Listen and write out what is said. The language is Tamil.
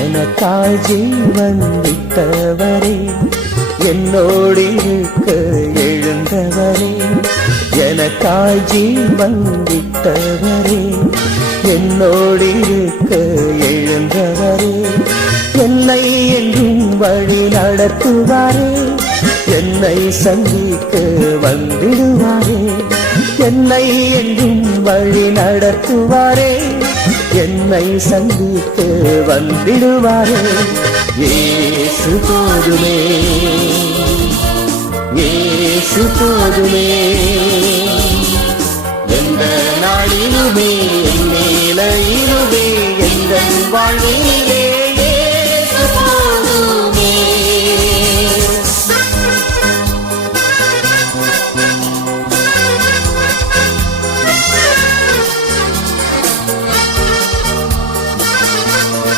எனக்காய் ஜீவன் விட்டவரே, என்னோடு இருக்க எழுந்தவரே. எனக்காய் ஜீவன் விட்டவரே, என்னோடு இருக்க எழுந்தவரே. என்னை என்றும் வழி நடத்துவாரே, என்னை சந்திக்க வந்திடுவாரே. என்னை என்றும் வழி நடத்துவாரே, என்னை சந்திக்க வந்திடுவாரே. இயேசு போதுமே, இயேசு போதுமே. எந்த நாளிலுமே என் நிலையிலுமே எந்த வாழ்விலே